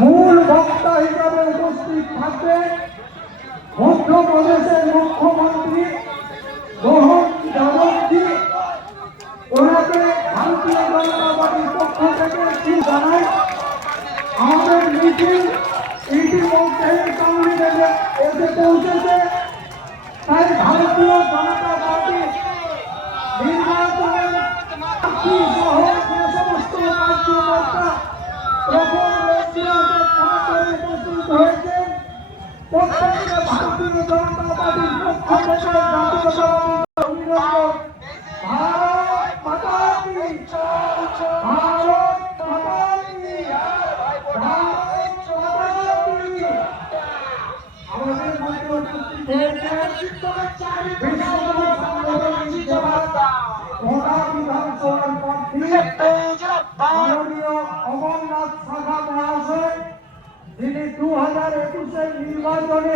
মূল বক্তা হিসাবে উপস্থিত থাকবে মধ্যপ্রদেশের মুখ্যমন্ত্রী মোহন যাদবজি। ওনাকে ভারতীয় জনতা পার্টির পক্ষ থেকে জানাই। আমাদের মিছিল ইতিমধ্যে কাউন্সিলে এসে পৌঁছেছে, তাই ভারতীয় জনতা পার্টি নির্বাচনের সহ যে সমস্ত কার্যকর্তা উপস্থিত হয়েছেন প্রত্যেককে ভারতীয় জনতা পার্টির পক্ষ থেকে জাতীয়তাবাদী অভিনন্দন। ভারত মাতা কি জয়, ভারত মাতা কি জয়, ভারত মাতা কি। আমাদের মধ্যে উপস্থিত হয়েছেন বিশ্বকবি সম্মেলনী জেলা ঢাকা বিধানসভার প্রার্থী মাননীয় অমরনাথ শাখা মহাশয়, যিনি 2021-এর নির্বাচনে